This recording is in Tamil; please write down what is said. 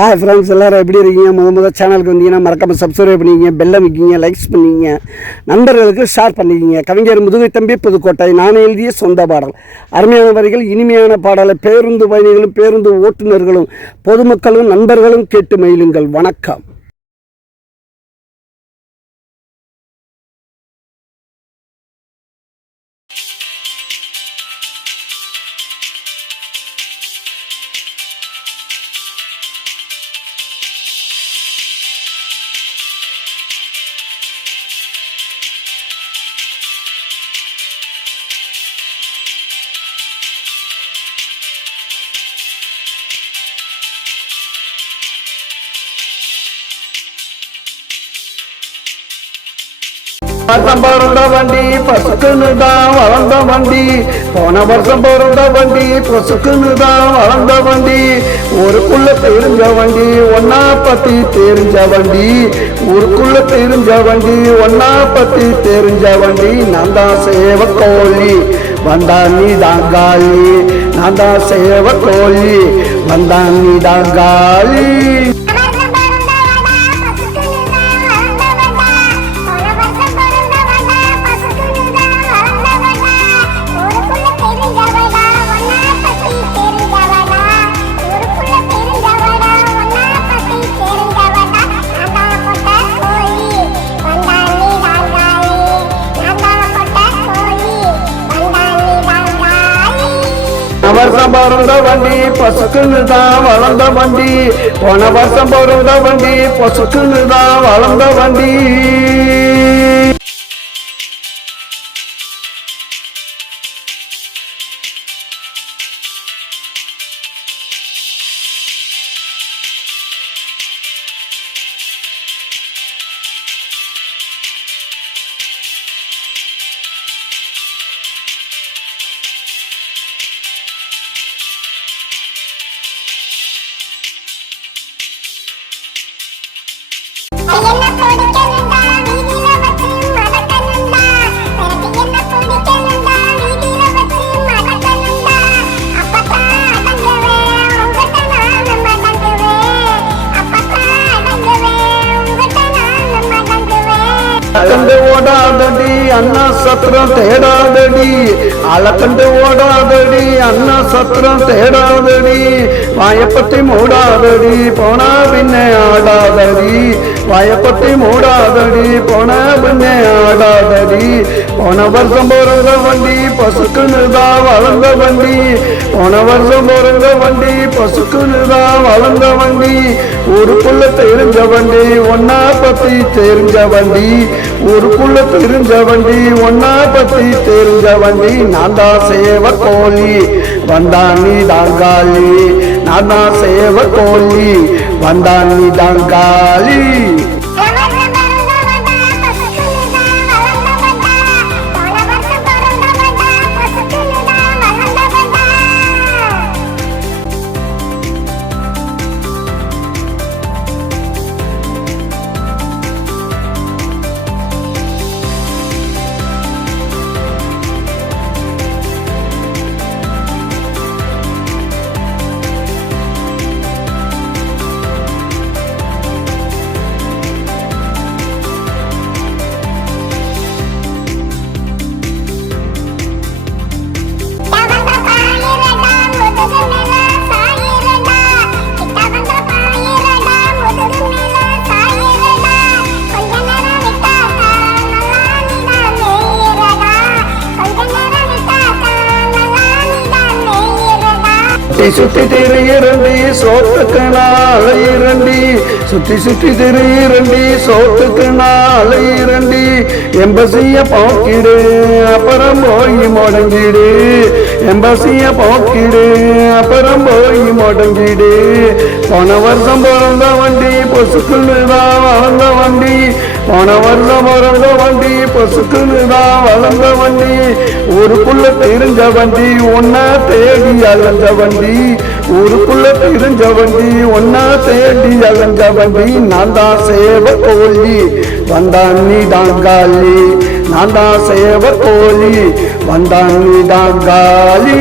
ஹாய் ஃப்ரெண்ட்ஸ், எல்லோரும் எப்படி இருக்கீங்க? முதல் சேனலுக்கு வந்தீங்கன்னா மறக்காமல் சப்ஸ்கிரைப் பண்ணிக்கிங்க, பெல் அமைக்கிங்க, லைக்ஸ் பண்ணிக்கிங்க, நண்பர்களுக்கு ஷேர் பண்ணிக்கிங்க. கவிஞர் முதுகை தம்பி புதுக்கோட்டை. நான் எழுதிய சொந்த பாடல். அருமையான வரிகள், இனிமையான பாடலை பேருந்து பயணிகளும் பேருந்து ஓட்டுநர்களும் பொதுமக்களும் நண்பர்களும் கேட்டு மகிழுங்கள். வணக்கம். வருஷம் பிறந்த வண்டி பசுக்குன்னு தான் வளர்ந்த வண்டி. போன வருஷம் பிறந்த வண்டி பசுக்குன்னு தான் வளர்ந்த வண்டி. ஊருக்குள்ள தெரிஞ்ச வண்டி, ஒன்னா பத்தி தெரிஞ்ச வண்டி. ஊருக்குள்ள தெரிஞ்ச வண்டி, ஒன்னா பத்தி தெரிஞ்ச வண்டி. நான் தான் சேவக்கோழி வந்தா நீ தாங்காளி. நான் தான் சேவக்கோழி வந்தா நீ தாங்காளி. வருஷம் பிறந்த வண்டி பசுக்குன்னு தான் வளர்ந்த வண்டி. போன வருஷம் பிறந்த வண்டி பசுக்குன்னு தான் வளர்ந்த வண்டி. கண்டு ஓடாதடி அண்ணா சத்திரம் தேடாதடி. அலக்கண்டு ஓடாதடி அண்ணா சத்திரம் தேடாதடி. வாயப்பத்தி மூடாதடி போனா பின்னே ஆடாதடி. வாயப்பத்தி மூடாதடி போன பின்னே ஆடாதடி. போன வருஷம் பிறந்த வண்டி பசுக்குன்னு தான் வளர்ந்த வண்டி. போன வருஷம் பிறந்த வண்டி பசுக்குன்னு தான் வளர்ந்த வண்டி. ஊருக்குள்ள தெரிஞ்ச வண்டி, ஒன்னா பத்தி தெரிஞ்ச வண்டி. ஊருக்குள்ள தெரிஞ்ச வண்டி, ஒன்னா பத்தி தெரிஞ்ச வண்டி. நான் தான் சேவக்கோழி வந்தா நீ தாங்காளி. நான் தான் சேவக்கோழி வந்தா நீ தாங்காளி. சுத்தி திரையிரண்டி சோத்துக்கு நாளை இரண்டி. சுத்தி சுத்தி திரையிரண்டி சோத்துக்கு நாளை இரண்டி. எம்பசிய போக்கிடு அப்புறம் போய் முடங்கிடு. எம்பசிய போக்கிடு அப்புறம் போய் முடங்கிடு. போன வருஷம் பிறந்த வண்டி பசுக்குன்னு தான் வளர்ந்த வண்டி. போன வருஷம் பிறந்த வண்டி பசுக்குன்னு தான் வளர்ந்த வண்டி. ஊருக்குள்ள தெரிஞ்ச வண்டி, ஒன்னா தேடி அலைஞ்ச வண்டி. ஊருக்குள்ள தெரிஞ்ச வண்டி, ஒன்னா தேடி அலைஞ்ச வண்டி. நான் தான் சேவக்கோழி வந்தா நீ தாங்காளி. நான் தான் சேவக்கோழி வந்தா நீ தாங்காளி.